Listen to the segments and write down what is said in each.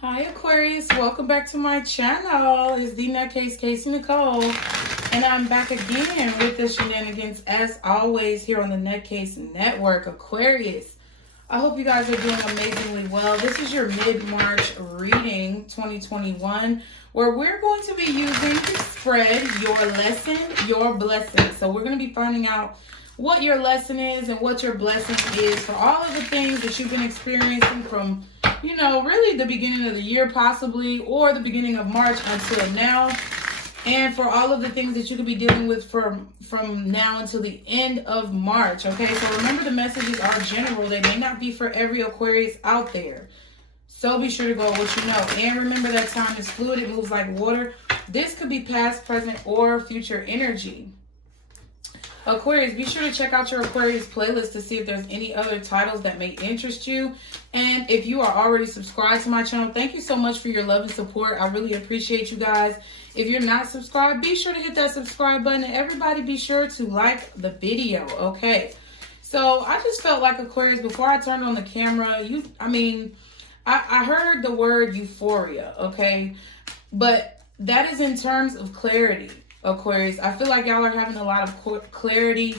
Hi Aquarius, welcome back to my channel. It's TheNutCase, Casey Nicole, and I'm back again with the shenanigans as always here on the NUTCASE network. Aquarius, I hope you guys are doing amazingly well. This is your mid-March reading 2021, where we're going to be using to spread your lesson, your blessing. So we're going to be finding out what your lesson is and what your blessing is for all of the things that you've been experiencing from, you know, really the beginning of the year possibly, or the beginning of March until now, and for all of the things that you could be dealing with from now until the end of March. Okay, so remember, the messages are general. They may not be for every Aquarius out there, so be sure to go with what you know. And remember that time is fluid. It moves like water. This could be past, present, or future energy. Aquarius, be sure to check out your Aquarius playlist to see if there's any other titles that may interest you. And if you are already subscribed to my channel, thank you so much for your love and support. I really appreciate you guys. If you're not subscribed, be sure to hit that subscribe button. And everybody be sure to like the video, okay? So I just felt like, Aquarius, before I turned on the camera, I heard the word euphoria, okay? But that is in terms of clarity. Aquarius, I feel like y'all are having a lot of clarity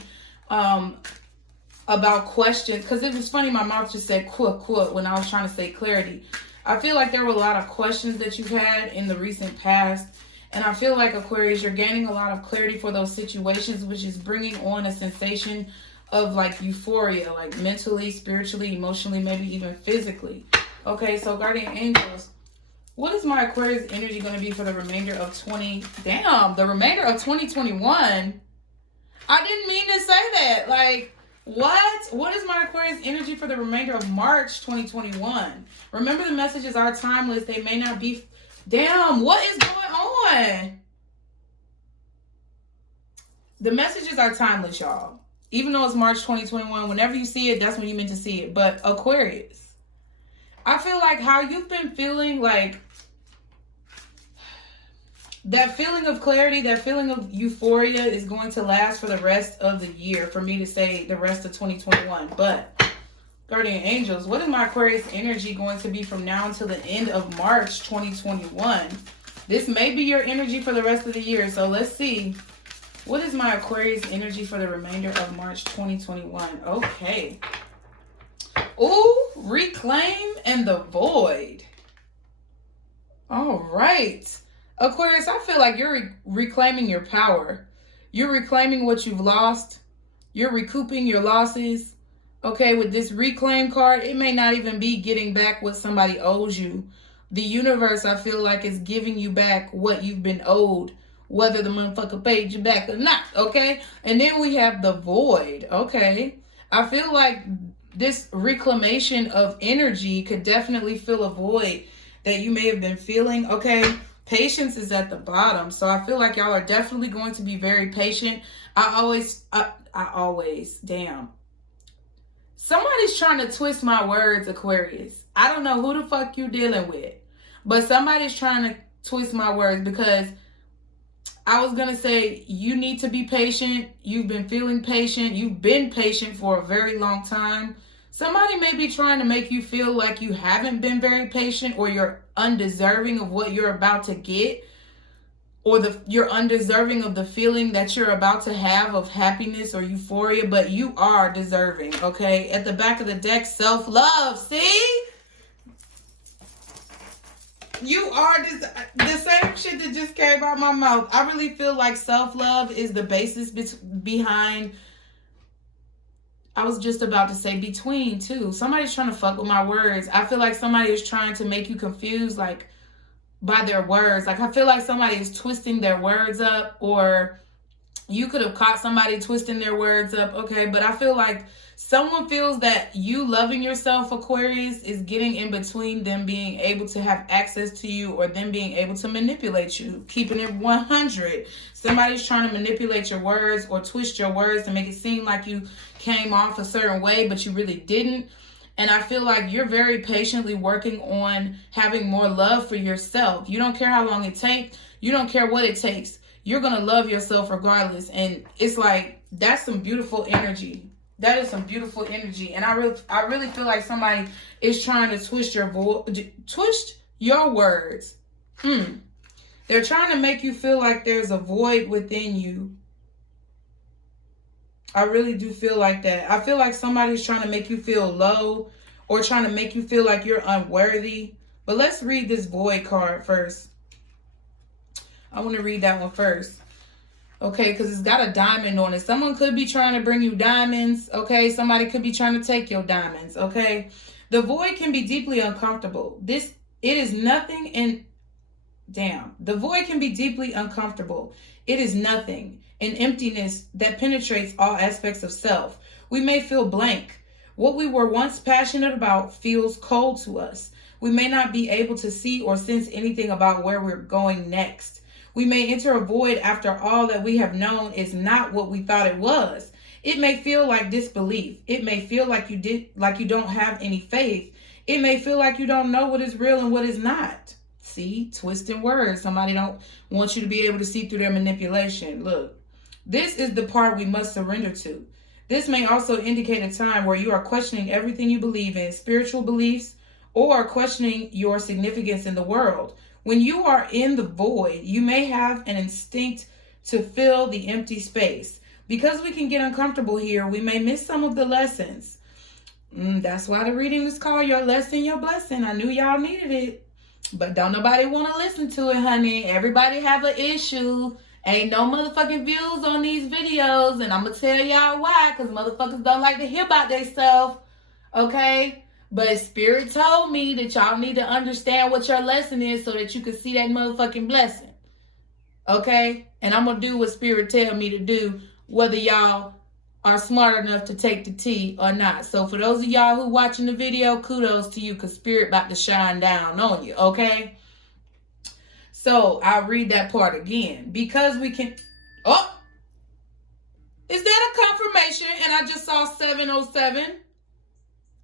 about questions, because it was funny, my mouth just said quote when I was trying to say clarity. I feel like there were a lot of questions that you've had in the recent past, and I feel like, Aquarius, you're gaining a lot of clarity for those situations, which is bringing on a sensation of like euphoria, like mentally, spiritually, emotionally, maybe even physically. Okay, so guardian angels, what is my Aquarius energy going to be for the remainder of 2021? I didn't mean to say that. Like, what? What is my Aquarius energy for the remainder of March 2021? Remember, the messages are timeless. They may not be... Damn, what is going on? The messages are timeless, y'all. Even though it's March 2021, whenever you see it, that's when you meant to see it. But Aquarius, I feel like how you've been feeling, like that feeling of clarity, that feeling of euphoria is going to last for the rest of the year, for me to say the rest of 2021. But guardian angels, what is my Aquarius energy going to be from now until the end of March 2021? This may be your energy for the rest of the year. So let's see. What is my Aquarius energy for the remainder of March 2021? Okay. Ooh, reclaim and the void. All right. Aquarius, I feel like you're reclaiming your power. You're reclaiming what you've lost. You're recouping your losses. Okay, with this reclaim card, it may not even be getting back what somebody owes you. The universe, I feel like, is giving you back what you've been owed, whether the motherfucker paid you back or not, okay? And then we have the void, okay? I feel like this reclamation of energy could definitely fill a void that you may have been feeling, okay? Patience is at the bottom. So I feel like y'all are definitely going to be very patient. I always, damn. Somebody's trying to twist my words, Aquarius. I don't know who the fuck you dealing with, but somebody's trying to twist my words, because I was going to say you need to be patient. You've been feeling patient. You've been patient for a very long time. Somebody may be trying to make you feel like you haven't been very patient, or you're undeserving of what you're about to get, or you're undeserving of the feeling that you're about to have of happiness or euphoria, but you are deserving, okay? At the back of the deck, self-love, see? You are the same shit that just came out my mouth. I really feel like self-love is the basis behind... I was just about to say between, too. Somebody's trying to fuck with my words. I feel like somebody is trying to make you confused, like, by their words. Like, I feel like somebody is twisting their words up, or you could have caught somebody twisting their words up, okay? But I feel like someone feels that you loving yourself, Aquarius, is getting in between them being able to have access to you, or them being able to manipulate you, keeping it 100. Somebody's trying to manipulate your words or twist your words to make it seem like you came off a certain way, but you really didn't. And I feel like you're very patiently working on having more love for yourself. You don't care how long it takes. You don't care what it takes. You're going to love yourself regardless. And it's like, that's some beautiful energy. That is some beautiful energy. And I really feel like somebody is trying to twist Your words. They're trying to make you feel like there's a void within you. I really do feel like that. I feel like somebody's trying to make you feel low or trying to make you feel like you're unworthy. But let's read this void card first. I want to read that one first. Okay, because it's got a diamond on it. Someone could be trying to bring you diamonds. Okay, somebody could be trying to take your diamonds. Okay, the void can be deeply uncomfortable. It is nothing and damn. The void can be deeply uncomfortable. It is nothing, an emptiness that penetrates all aspects of self. We may feel blank. What we were once passionate about feels cold to us. We may not be able to see or sense anything about where we're going next. We may enter a void after all that we have known is not what we thought it was. It may feel like disbelief. It may feel like you don't have any faith. It may feel like you don't know what is real and what is not. See, twisting words. Somebody don't want you to be able to see through their manipulation. Look, this is the part we must surrender to. This may also indicate a time where you are questioning everything you believe in, spiritual beliefs, or questioning your significance in the world. When you are in the void, you may have an instinct to fill the empty space. Because we can get uncomfortable here, we may miss some of the lessons. That's why the reading is called Your Lesson, Your Blessing. I knew y'all needed it. But don't nobody want to listen to it, honey. Everybody have an issue. Ain't no motherfucking views on these videos. And I'm going to tell y'all why. Because motherfuckers don't like to hear about themselves. Okay? But Spirit told me that y'all need to understand what your lesson is so that you can see that motherfucking blessing. Okay? And I'm going to do what Spirit tell me to do, whether y'all are smart enough to take the tea or not. So for those of y'all who watching the video, kudos to you because Spirit about to shine down on you. Okay? So I'll read that part again. Because we can... Oh! Is that a confirmation? And I just saw 707.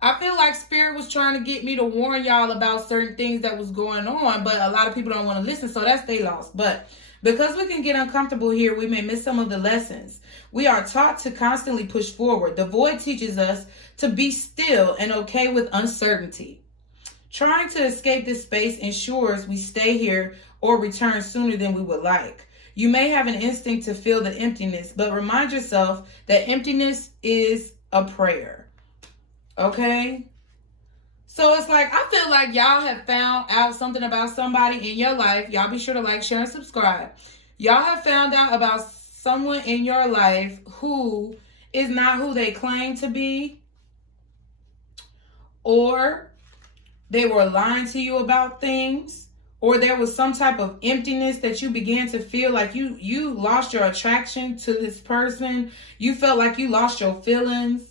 I feel like Spirit was trying to get me to warn y'all about certain things that was going on, but a lot of people don't want to listen, so that's they loss. But because we can get uncomfortable here, we may miss some of the lessons. We are taught to constantly push forward. The void teaches us to be still and okay with uncertainty. Trying to escape this space ensures we stay here or return sooner than we would like. You may have an instinct to feel the emptiness, but remind yourself that emptiness is a prayer. Okay? So it's like, I feel like y'all have found out something about somebody in your life. Y'all be sure to like, share, and subscribe. Y'all have found out about someone in your life who is not who they claim to be. Or they were lying to you about things. Or there was some type of emptiness that you began to feel like you lost your attraction to this person. You felt like you lost your feelings.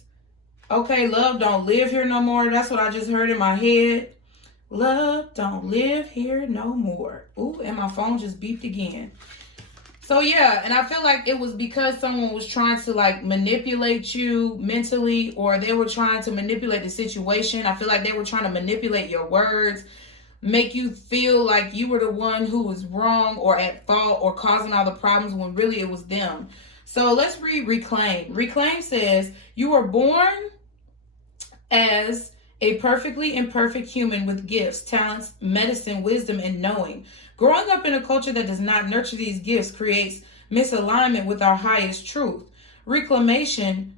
Okay, love don't live here no more. That's what I just heard in my head. Love don't live here no more. Ooh, and my phone just beeped again. So yeah, and I feel like it was because someone was trying to like manipulate you mentally, or they were trying to manipulate the situation. I feel like they were trying to manipulate your words, make you feel like you were the one who was wrong or at fault or causing all the problems when really it was them. So let's read Reclaim. Reclaim says, you were born as a perfectly imperfect human with gifts, talents, medicine, wisdom, and knowing. Growing up in a culture that does not nurture these gifts creates misalignment with our highest truth. Reclamation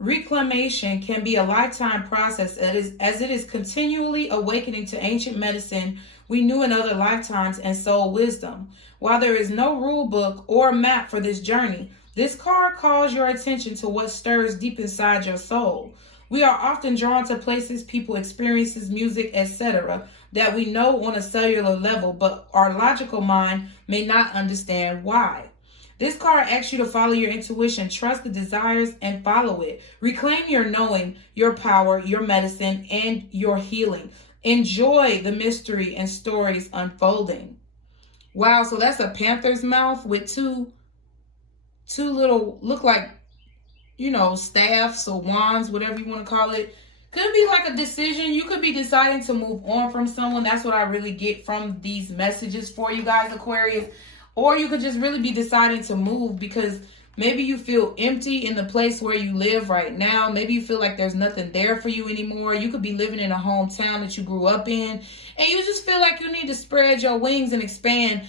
can be a lifetime process as it is continually awakening to ancient medicine we knew in other lifetimes and soul wisdom. While there is no rule book or map for this journey, this card calls your attention to what stirs deep inside your soul. We are often drawn to places, people, experiences, music, etc. that we know on a cellular level, but our logical mind may not understand why. This card asks you to follow your intuition, trust the desires, and follow it. Reclaim your knowing, your power, your medicine, and your healing. Enjoy the mystery and stories unfolding. Wow, so that's a panther's mouth with two little, look like, staffs or wands, whatever you want to call it. Could be like a decision. You could be deciding to move on from someone. That's what I really get from these messages for you guys, Aquarius. Or you could just really be deciding to move because Maybe you feel empty in the place where you live right now. Maybe you feel like there's nothing there for you anymore. You could be living in a hometown that you grew up in, and you just feel like you need to spread your wings and expand.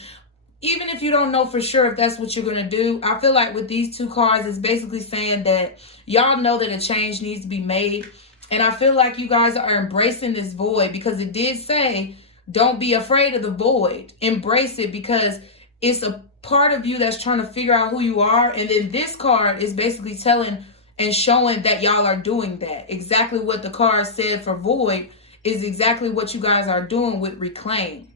Even if you don't know for sure if that's what you're going to do, I feel like with these two cards, it's basically saying that y'all know that a change needs to be made. And I feel like you guys are embracing this void, because it did say, don't be afraid of the void. Embrace it, because it's a part of you that's trying to figure out who you are. And then this card is basically telling and showing that y'all are doing that. Exactly what the card said for void is exactly what you guys are doing with reclaim.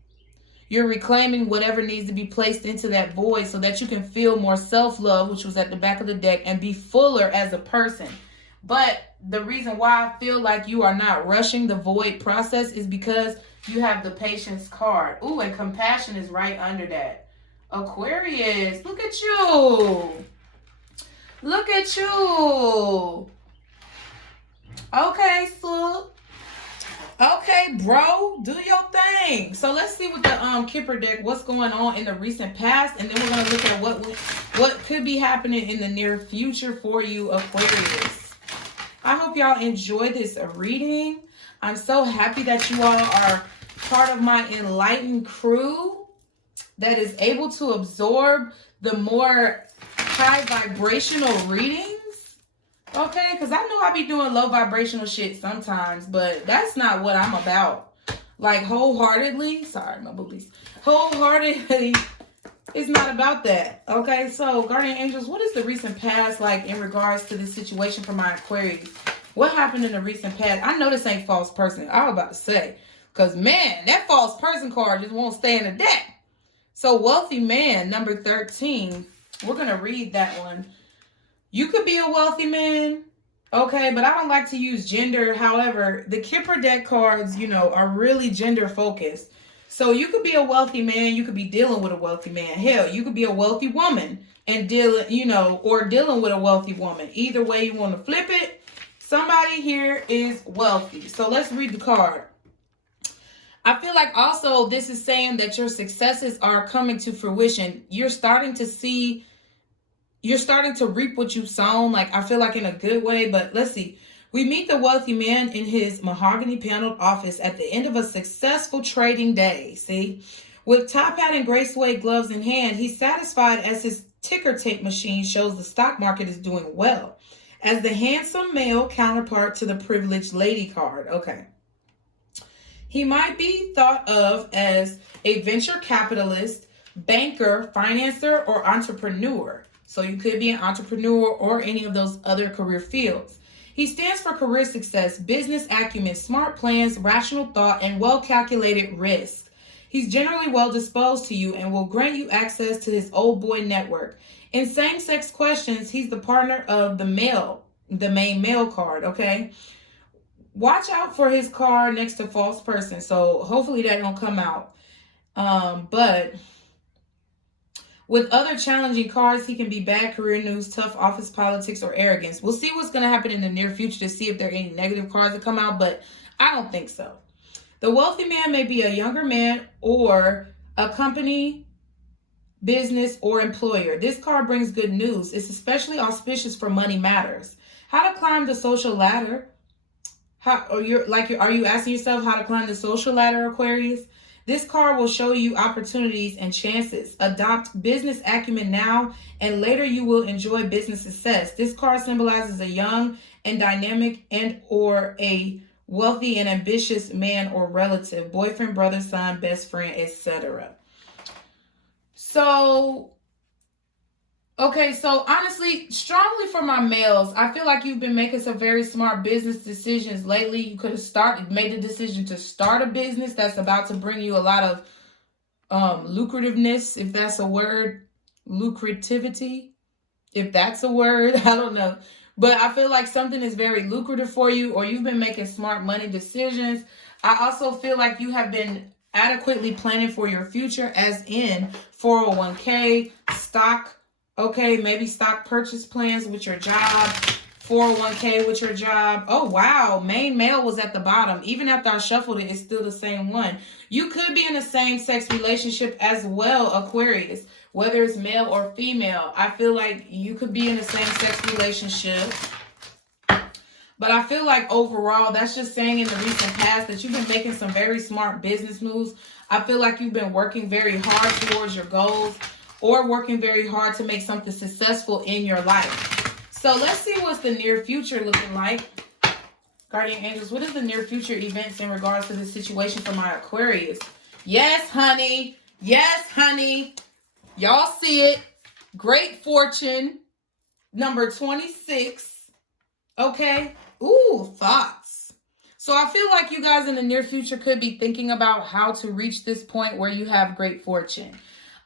You're reclaiming whatever needs to be placed into that void so that you can feel more self-love, which was at the back of the deck, and be fuller as a person. But the reason why I feel like you are not rushing the void process is because you have the patience card. Ooh, and compassion is right under that. Aquarius, look at you. Look at you. Okay, so. Okay, bro, do your thing. So let's see with the Kipper deck, what's going on in the recent past, and then we're going to look at what could be happening in the near future for you, Aquarius. I hope y'all enjoy this reading. I'm so happy that you all are part of my enlightened crew that is able to absorb the more high vibrational readings. Okay, because I know I be doing low vibrational shit sometimes, but that's not what I'm about. Like, wholeheartedly, sorry, my boobies. Wholeheartedly, it's not about that. Okay, so, Guardian Angels, what is the recent past like in regards to this situation for my Aquarius? What happened in the recent past? I know this ain't false person. I was about to say, because, man, that false person card just won't stay in the deck. So, wealthy man, number 13. We're going to read that one. You could be a wealthy man, okay, but I don't like to use gender. However, the Kipper deck cards, you know, are really gender focused. So you could be a wealthy man. You could be dealing with a wealthy man. Hell, you could be a wealthy woman and dealing, you know, or dealing with a wealthy woman. Either way you want to flip it, somebody here is wealthy. So let's read the card. I feel like also this is saying that your successes are coming to fruition. You're starting to reap what you've sown, like I feel like in a good way. But let's see. We meet the wealthy man in his mahogany paneled office at the end of a successful trading day. See, with top hat and gray suede gloves in hand, he's satisfied as his ticker tape machine shows the stock market is doing well. As the handsome male counterpart to the privileged lady card. Okay. He might be thought of as a venture capitalist, banker, financier, or entrepreneur. So you could be an entrepreneur or any of those other career fields. He stands for career success, business acumen, smart plans, rational thought, and well-calculated risk. He's generally well-disposed to you and will grant you access to his old boy network. In same-sex questions, he's the partner of the main male card, okay? Watch out for his card next to false person. So hopefully that don't come out. But with other challenging cards, he can be bad career news, tough office politics, or arrogance. We'll see what's going to happen in the near future to see if there are any negative cards that come out, but I don't think so. The wealthy man may be a younger man or a company, business, or employer. This card brings good news. It's especially auspicious for money matters. How to climb the social ladder? Are you asking yourself how to climb the social ladder, Aquarius? This card will show you opportunities and chances. Adopt business acumen now, and later you will enjoy business success. This card symbolizes a young and dynamic and or a wealthy and ambitious man or relative, boyfriend, brother, son, best friend, etc. So, okay, so honestly, strongly for my males, I feel like you've been making some very smart business decisions lately. You could have made the decision to start a business that's about to bring you a lot of lucrativeness, if that's a word, lucrativity, if that's a word, I don't know. But I feel like something is very lucrative for you, or you've been making smart money decisions. I also feel like you have been adequately planning for your future, as in 401k, stock. Okay, maybe stock purchase plans with your job, 401k with your job. Oh, wow. Main male was at the bottom. Even after I shuffled it, it's still the same one. You could be in a same-sex relationship as well, Aquarius. Whether it's male or female. I feel like you could be in a same-sex relationship. But I feel like overall, that's just saying in the recent past that you've been making some very smart business moves. I feel like you've been working very hard towards your goals or working very hard to make something successful in your life. So let's see what's the near future looking like. Guardian Angels, what is the near future events in regards to this situation for my Aquarius? Yes, honey. Yes, honey. Y'all see it. Great fortune. Number 26. Okay. Ooh, thoughts. So I feel like you guys in the near future could be thinking about how to reach this point where you have great fortune.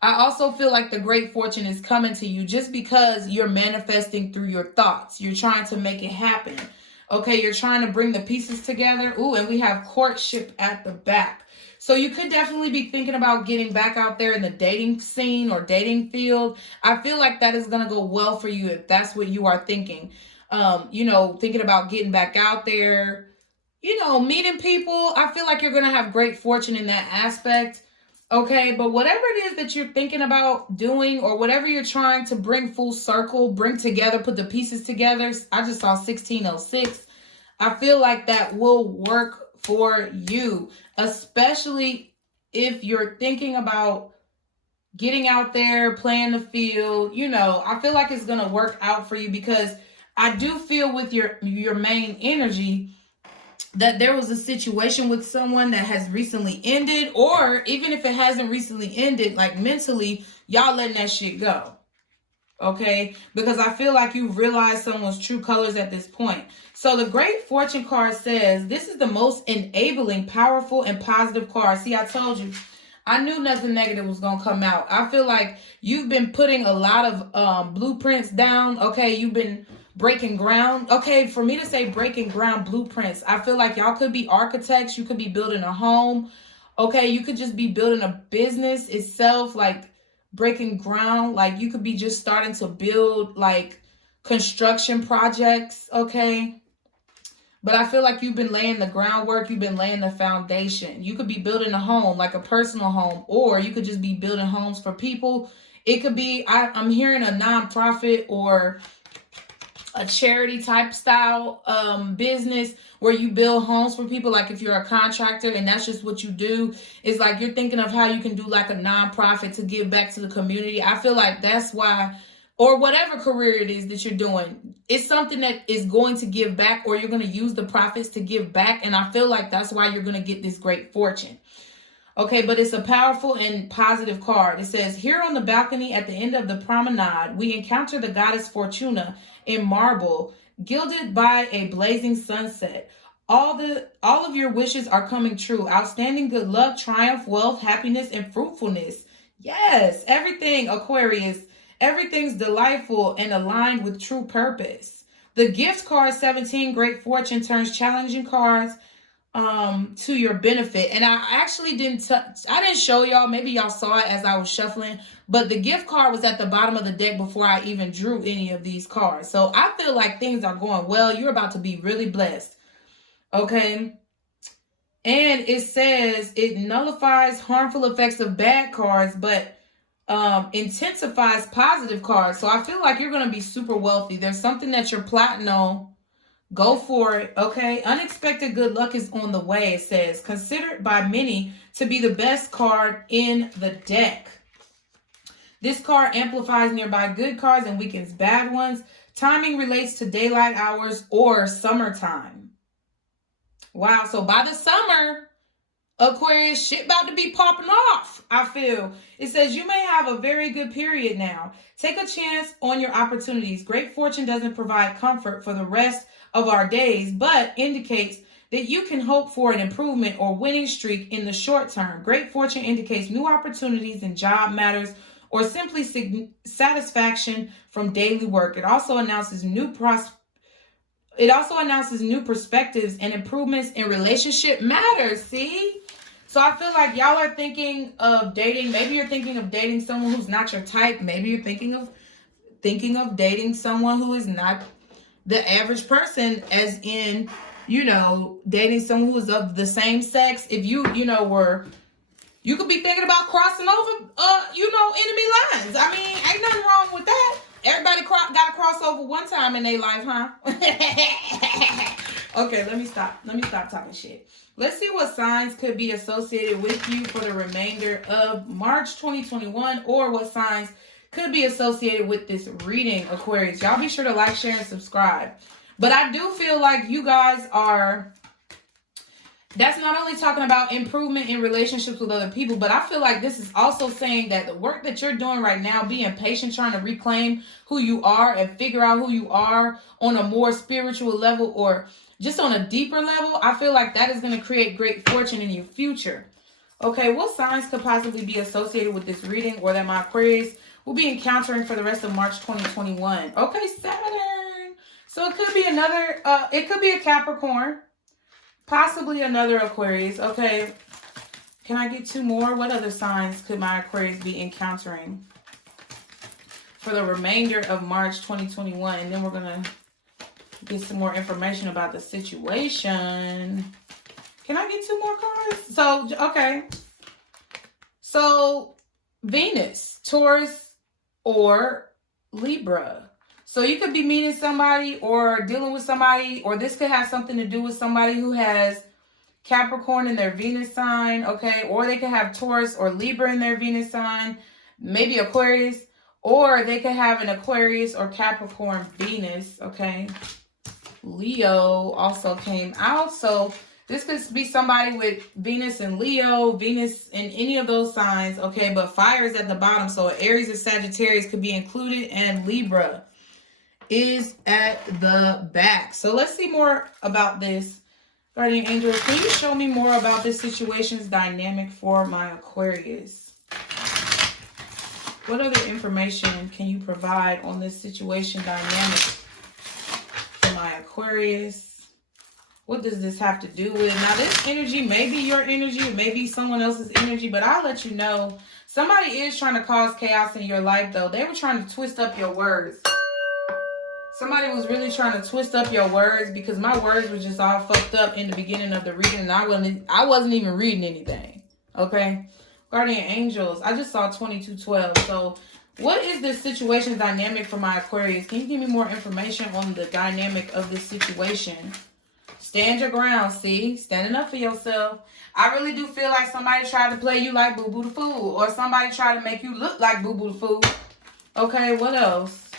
I also feel like the great fortune is coming to you just because you're manifesting through your thoughts. You're trying to make it happen. Okay, you're trying to bring the pieces together. Ooh, and we have courtship at the back. So you could definitely be thinking about getting back out there in the dating scene or dating field. I feel like that is going to go well for you if that's what you are thinking. Thinking about getting back out there, meeting people. I feel like you're going to have great fortune in that aspect. Okay, but whatever it is that you're thinking about doing or whatever you're trying to bring full circle, bring together, put the pieces together. I just saw 1606. I feel like that will work for you, especially if you're thinking about getting out there, playing the field. I feel like it's going to work out for you because I do feel with your main energy that there was a situation with someone that has recently ended, or even if it hasn't recently ended, like mentally, y'all letting that shit go. Okay? Because I feel like you realize someone's true colors at this point. So the Great Fortune card says, this is the most enabling, powerful, and positive card. See, I told you. I knew nothing negative was going to come out. I feel like you've been putting a lot of blueprints down. Okay? You've been breaking ground. Okay, for me to say breaking ground, blueprints, I feel like y'all could be architects. You could be building a home. Okay, you could just be building a business itself, like breaking ground. Like you could be just starting to build like construction projects. Okay, but I feel like you've been laying the groundwork. You've been laying the foundation. You could be building a home, like a personal home, or you could just be building homes for people. It could be, I'm hearing a nonprofit or a charity type style business where you build homes for people. Like if you're a contractor and that's just what you do, it's like you're thinking of how you can do like a nonprofit to give back to the community. I feel like that's why, or whatever career it is that you're doing, it's something that is going to give back, or you're going to use the profits to give back. And I feel like that's why you're going to get this great fortune. Okay, but it's a powerful and positive card. It says, here on the balcony at the end of the promenade, we encounter the goddess Fortuna in marble, gilded by a blazing sunset. All of your wishes are coming true. Outstanding good luck, triumph, wealth, happiness, and fruitfulness. Yes, everything, Aquarius, everything's delightful and aligned with true purpose. The gift card 17, great fortune, turns challenging cards to your benefit. And I actually didn't show y'all, maybe y'all saw it as I was shuffling, but the gift card was at the bottom of the deck before I even drew any of these cards. So I feel like things are going well. You're about to be really blessed. Okay. And it says it nullifies harmful effects of bad cards, but intensifies positive cards. So I feel like you're going to be super wealthy. There's something that you're plotting on. Go for it, okay? Unexpected good luck is on the way, it says. Considered by many to be the best card in the deck. This card amplifies nearby good cards and weakens bad ones. Timing relates to daylight hours or summertime. Wow, so by the summer, Aquarius, shit about to be popping off, I feel. It says you may have a very good period now. Take a chance on your opportunities. Great fortune doesn't provide comfort for the rest of our days, but indicates that you can hope for an improvement or winning streak in the short term. Great fortune indicates new opportunities in job matters or simply satisfaction from daily work. It also announces new perspectives and improvements in relationship matters. See? So I feel like y'all are thinking of dating. Maybe you're thinking of dating someone who's not your type. Maybe you're thinking of dating someone who is not the average person, as in, you know, dating someone who is of the same sex. If you you could be thinking about crossing over, enemy lines. I mean, ain't nothing wrong with that. Everybody got to cross over one time in their life, huh? Okay, let me stop talking shit. Let's see what signs could be associated with you for the remainder of March 2021, or what signs could be associated with this reading, Aquarius. Y'all be sure to like, share, and subscribe. But I do feel like you guys are... That's not only talking about improvement in relationships with other people, but I feel like this is also saying that the work that you're doing right now, being patient, trying to reclaim who you are and figure out who you are on a more spiritual level or just on a deeper level, I feel like that is going to create great fortune in your future. Okay, what signs could possibly be associated with this reading, or that my Aquarius will be encountering for the rest of March 2021? Okay, Saturn. So it could be another, it could be a Capricorn. Possibly another Aquarius. Okay. Can I get two more? What other signs could my Aquarius be encountering for the remainder of March 2021? And then we're going to get some more information about the situation. Can I get two more cards? So, okay. So, Venus, Taurus, or Libra. So you could be meeting somebody or dealing with somebody, or this could have something to do with somebody who has Capricorn in their Venus sign, okay? Or they could have Taurus or Libra in their Venus sign, maybe Aquarius, or they could have an Aquarius or Capricorn Venus, okay? Leo also came out, so this could be somebody with Venus and Leo, Venus in any of those signs, okay? But fire is at the bottom, so Aries or Sagittarius could be included, and Libra is at the back. So let's see more about this. Guardian Angel, can you show me more about this situation's dynamic for my Aquarius? What other information can you provide on this situation dynamic for my Aquarius? What does this have to do with? Now, this energy may be your energy, it may be someone else's energy, but I'll let you know. Somebody is trying to cause chaos in your life, though. They were trying to twist up your words. Somebody was really trying to twist up your words, because my words were just all fucked up in the beginning of the reading, and I wasn't even reading anything. Okay? Guardian Angels, I just saw 2212. So, what is this situation dynamic for my Aquarius? Can you give me more information on the dynamic of this situation? Stand your ground, see? Standing up for yourself. I really do feel like somebody tried to play you like Boo Boo the Fool, or somebody tried to make you look like Boo Boo the Fool. Okay, what else?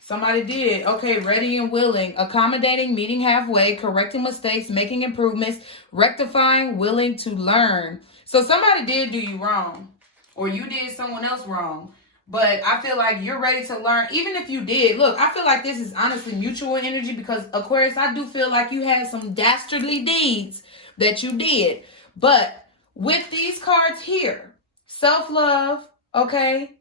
Somebody did. Okay, ready and willing, accommodating, meeting halfway, correcting mistakes, making improvements, rectifying, willing to learn. So somebody did do you wrong, or you did someone else wrong. But I feel like you're ready to learn. Even if you did, look, I feel like this is honestly mutual energy, because Aquarius, I do feel like you had some dastardly deeds that you did. But with these cards here, self-love, okay,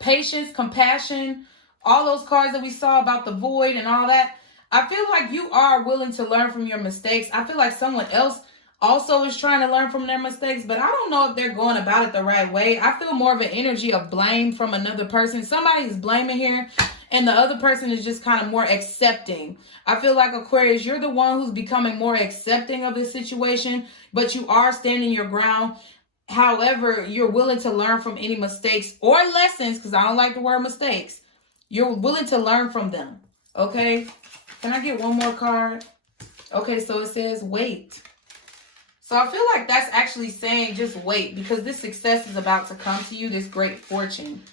patience, compassion, all those cards that we saw about the void and all that, I feel like you are willing to learn from your mistakes. I feel like someone else also is trying to learn from their mistakes, but I don't know if they're going about it the right way. I feel more of an energy of blame from another person. Somebody is blaming here, and the other person is just kind of more accepting. I feel like, Aquarius, you're the one who's becoming more accepting of this situation, but you are standing your ground. However, you're willing to learn from any mistakes or lessons, because I don't like the word mistakes. You're willing to learn from them, okay? Can I get one more card? Okay, so it says wait. So I feel like that's actually saying just wait, because this success is about to come to you, this great fortune.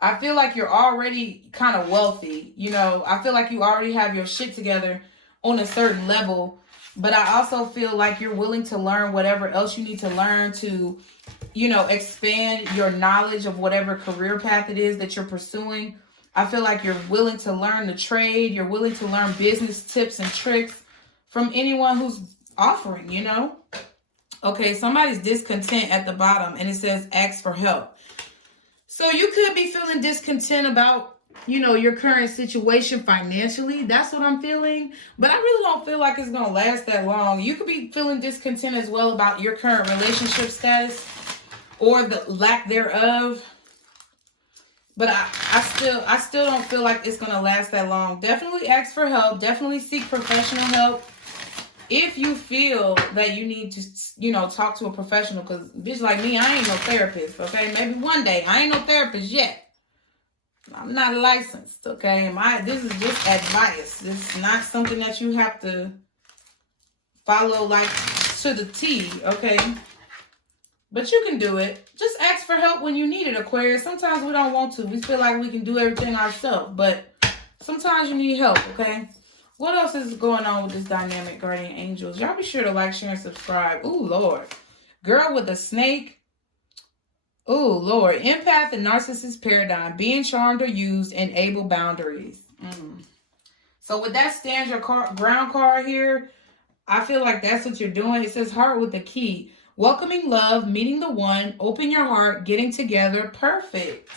I feel like you're already kind of wealthy, you know. I feel like you already have your shit together on a certain level, but I also feel like you're willing to learn whatever else you need to learn to, you know, expand your knowledge of whatever career path it is that you're pursuing. I feel like you're willing to learn the trade. You're willing to learn business tips and tricks from anyone who's offering, you know. Okay, somebody's discontent at the bottom, and it says ask for help. So you could be feeling discontent about, you know, your current situation financially. That's what I'm feeling. But I really don't feel like it's going to last that long. You could be feeling discontent as well about your current relationship status or the lack thereof. But I still don't feel like it's gonna last that long. Definitely ask for help. Definitely seek professional help. If you feel that you need to, you know, talk to a professional, because bitch like me, I ain't no therapist, okay? Maybe one day. I ain't no therapist yet. I'm not licensed, okay? This is just advice. This is not something that you have to follow like to the T, okay? But you can do it. Just ask for help when you need it, Aquarius. Sometimes we don't want to. We feel like we can do everything ourselves, but sometimes you need help, okay? What else is going on with this dynamic, guardian angels? Y'all be sure to like, share, and subscribe. Ooh, Lord. Girl with a snake. Ooh, Lord. Empath and narcissist paradigm. Being charmed or used. Enable boundaries. So with that stands your ground card here. I feel like that's what you're doing. It says heart with the key. Welcoming love, meeting the one, open your heart, getting together. Perfect.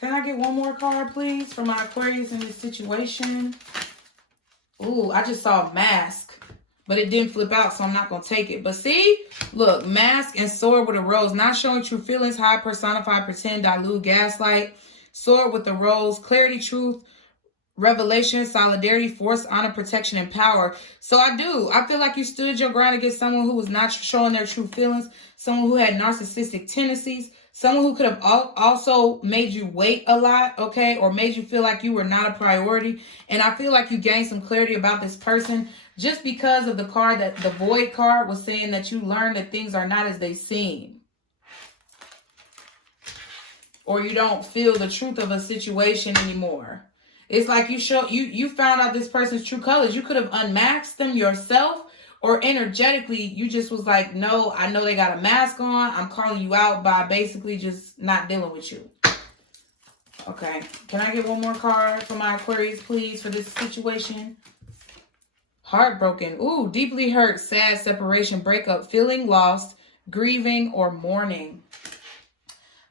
Can I get one more card, please, for my Aquarius in this situation? Ooh, I just saw mask, but it didn't flip out, so I'm not going to take it. But see, look, mask and sword with a rose. Not showing true feelings, hide, personify, pretend, dilute, gaslight. Sword with the rose, clarity, truth, revelation, solidarity, force, honor, protection, and power. So I feel like you stood your ground against someone who was not showing their true feelings, someone who had narcissistic tendencies, someone who could have also made you wait a lot, okay, or made you feel like you were not a priority. And I feel like you gained some clarity about this person just because of the card, that the void card was saying that you learned that things are not as they seem. Or you don't feel the truth of a situation anymore. It's like you found out this person's true colors. You could have unmasked them yourself, or energetically, you just was like, no, I know they got a mask on. I'm calling you out by basically just not dealing with you. Okay. Can I get one more card for my Aquarius, please, for this situation? Heartbroken. Ooh, deeply hurt, sad, separation, breakup, feeling lost, grieving, or mourning.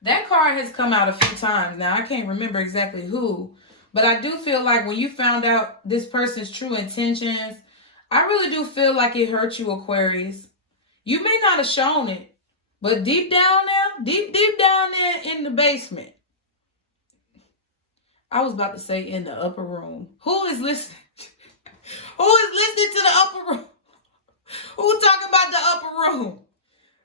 That card has come out a few times. Now, I can't remember exactly who, but I do feel like when you found out this person's true intentions, I really do feel like it hurt you, Aquarius. You may not have shown it, but deep down there, deep down there in the basement. I was about to say in the upper room. Who is listening? Who is listening to the upper room? Who talking about the upper room?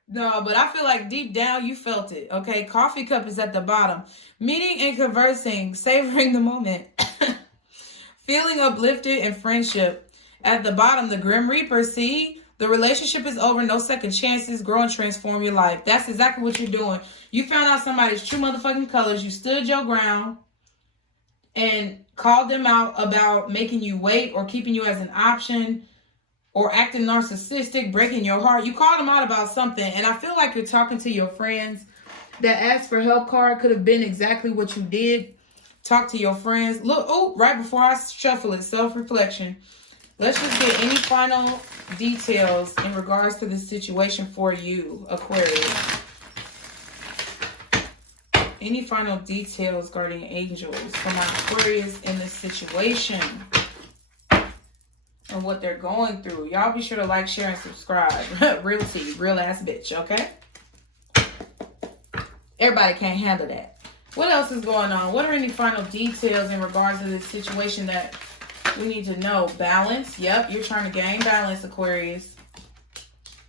No, but I feel like deep down you felt it, okay? Coffee cup is at the bottom. Meeting and conversing, savoring the moment. Feeling uplifted and friendship. At the bottom, the Grim Reaper, see? The relationship is over, no second chances, grow and transform your life. That's exactly what you're doing. You found out somebody's true motherfucking colors. You stood your ground and called them out about making you wait or keeping you as an option or acting narcissistic, breaking your heart. You called them out about something, and I feel like you're talking to your friends. That ask for help card could have been exactly what you did. Talk to your friends. Look, oh, right before I shuffle it, self-reflection. Let's just get any final details in regards to this situation for you, Aquarius. Any final details, guardian angels, for my Aquarius in this situation and what they're going through. Y'all be sure to like, share, and subscribe. Real tea, real ass bitch, okay? Everybody can't handle that. What else is going on? What are any final details in regards to this situation that we need to know? Balance. Yep, you're trying to gain balance, Aquarius.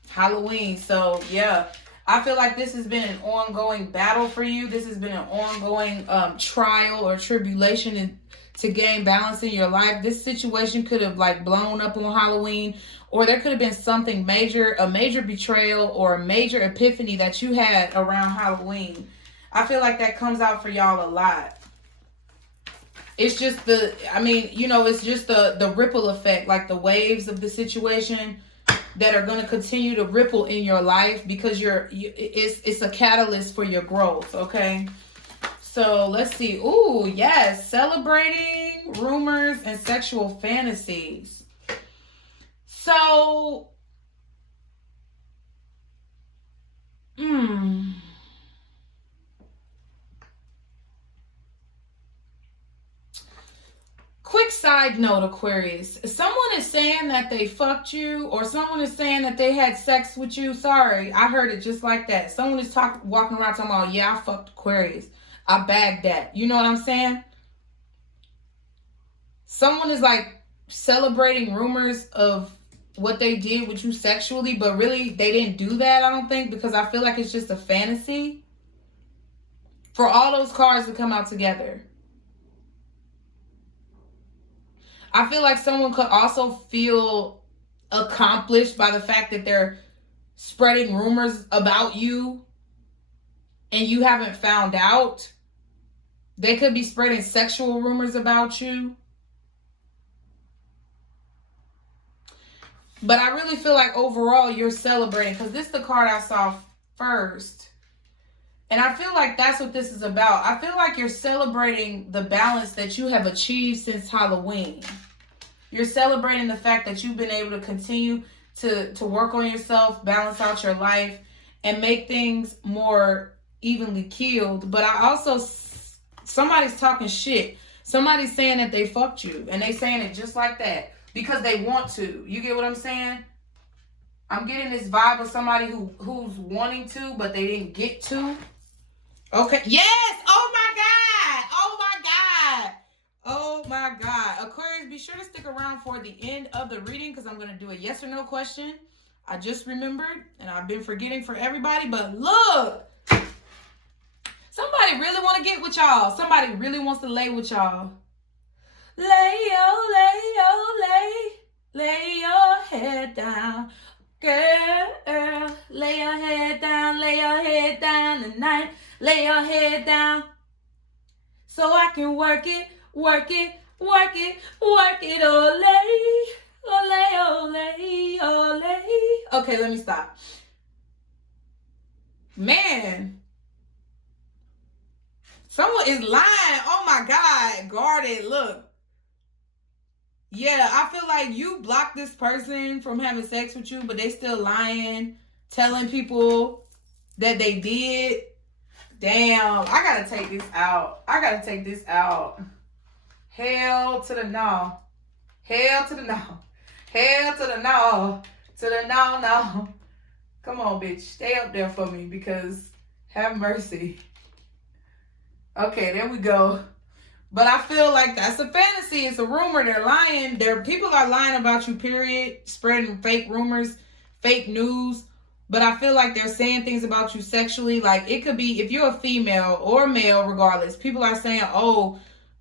Halloween. So, yeah. I feel like this has been an ongoing battle for you. This has been an ongoing trial or tribulation to gain balance in your life. This situation could have like blown up on Halloween, or there could have been something major, a major betrayal or a major epiphany that you had around Halloween. I feel like that comes out for y'all a lot. It's just it's just the ripple effect, like the waves of the situation that are going to continue to ripple in your life because it's a catalyst for your growth, okay? So let's see. Ooh, yes, celebrating rumors and sexual fantasies. So, quick side note, Aquarius, someone is saying that they fucked you, or someone is saying that they had sex with you. Sorry, I heard it just like that. Someone is walking around talking about, yeah, I fucked Aquarius. I bagged that. You know what I'm saying? Someone is like celebrating rumors of what they did with you sexually, but really they didn't do that, I don't think, because I feel like it's just a fantasy for all those cards to come out together. I feel like someone could also feel accomplished by the fact that they're spreading rumors about you and you haven't found out. They could be spreading sexual rumors about you. But I really feel like overall you're celebrating, because this is the card I saw first. And I feel like that's what this is about. I feel like you're celebrating the balance that you have achieved since Halloween. You're celebrating the fact that you've been able to continue to work on yourself, balance out your life, and make things more evenly keeled. But I also, somebody's talking shit. Somebody's saying that they fucked you, and they saying it just like that because they want to. You get what I'm saying? I'm getting this vibe of somebody who's wanting to, but they didn't get to. Okay. Yes. Oh my God. Oh my God. Oh my God. Aquarius, be sure to stick around for the end of the reading, because I'm going to do a yes or no question. I just remembered, and I've been forgetting for everybody, but look. Somebody really want to get with y'all. Somebody really wants to lay with y'all. Lay your head down. Girl, lay your head down tonight. Lay your head down so I can work it, ole. Okay, let me stop. Man, someone is lying. Oh my God, guarded, look. Yeah, I feel like you blocked this person from having sex with you, but they still lying, telling people that they did. Damn, I gotta take this out. Hell to the no. Hell to the no. Hell to the no. To the no. Come on, bitch. Stay up there for me, because have mercy. Okay, there we go. But I feel like that's a fantasy. It's a rumor. They're lying. People are lying about you, period. Spreading fake rumors, fake news. But I feel like they're saying things about you sexually. Like, it could be, if you're a female or male, regardless, people are saying, oh,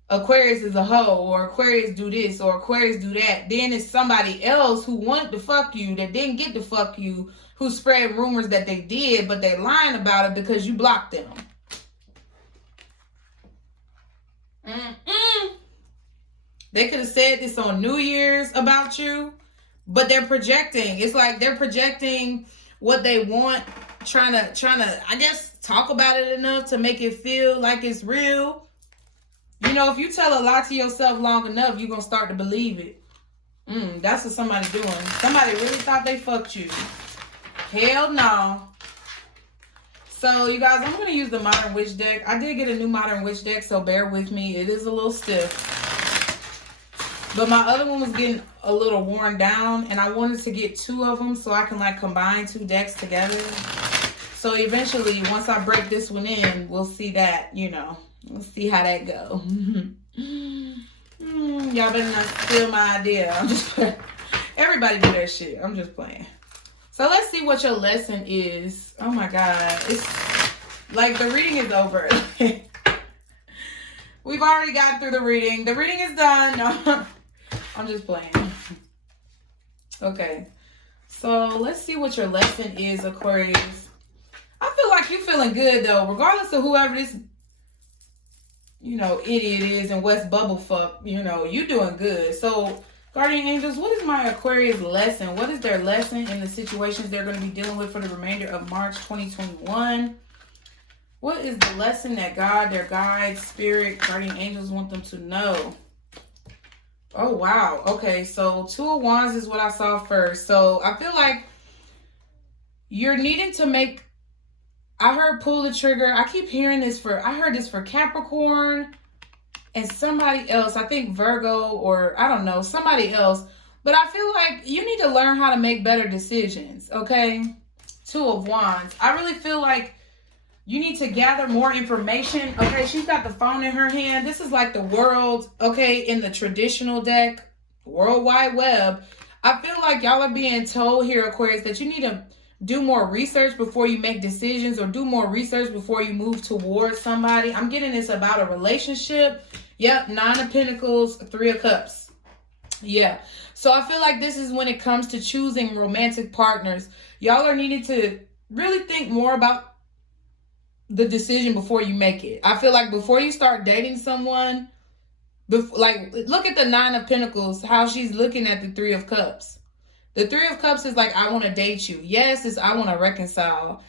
Aquarius is a hoe, or Aquarius do this, or Aquarius do that. Then it's somebody else who wanted to fuck you, that didn't get to fuck you, who spread rumors that they did, but they're lying about it because you blocked them. They could have said this on New Year's about you, but they're projecting. It's like they're projecting what they want, trying to, I guess, talk about it enough to make it feel like it's real. You know, if you tell a lie to yourself long enough, you're going to start to believe it. That's what somebody's doing. Somebody really thought they fucked you. Hell no. So, you guys, I'm going to use the Modern Witch deck. I did get a new Modern Witch deck, so bear with me. It is a little stiff. But my other one was getting a little worn down, and I wanted to get two of them so I can, like, combine two decks together. So, eventually, once I break this one in, we'll see that, you know. We'll see how that go. Y'all better not steal my idea. I'm just playing. Everybody do that shit. I'm just playing. So let's see what your lesson is. Oh my God. It's like the reading is over. We've already got through the reading. The reading is done. No, I'm just playing. Okay. So let's see what your lesson is, Aquarius. I feel like you're feeling good though, regardless of whoever this, you know, idiot is and West Bubblefuck, you know, you doing good. So Guardian Angels, what is my Aquarius lesson? What is their lesson in the situations they're going to be dealing with for the remainder of March 2021? What is the lesson that God, their guides, spirit, guardian angels want them to know? Oh, wow. Okay, so Two of Wands is what I saw first. So I feel like you're needing to make, I heard pull the trigger. I keep hearing this I heard this for Capricorn and somebody else, I think Virgo, or I don't know, somebody else. But I feel like you need to learn how to make better decisions, okay? Two of Wands. I really feel like you need to gather more information. Okay, she's got the phone in her hand. This is like the world, okay, in the traditional deck, World Wide Web. I feel like y'all are being told here, Aquarius, that you need to do more research before you make decisions, or do more research before you move towards somebody. I'm getting this about a relationship. Yep, 9 of Pentacles, 3 of Cups. Yeah. So I feel like this is when it comes to choosing romantic partners. Y'all are needing to really think more about the decision before you make it. I feel like before you start dating someone, like, look at the 9 of Pentacles, how she's looking at the 3 of Cups. The 3 of Cups is like, I want to date you. Yes, it's I want to reconcile.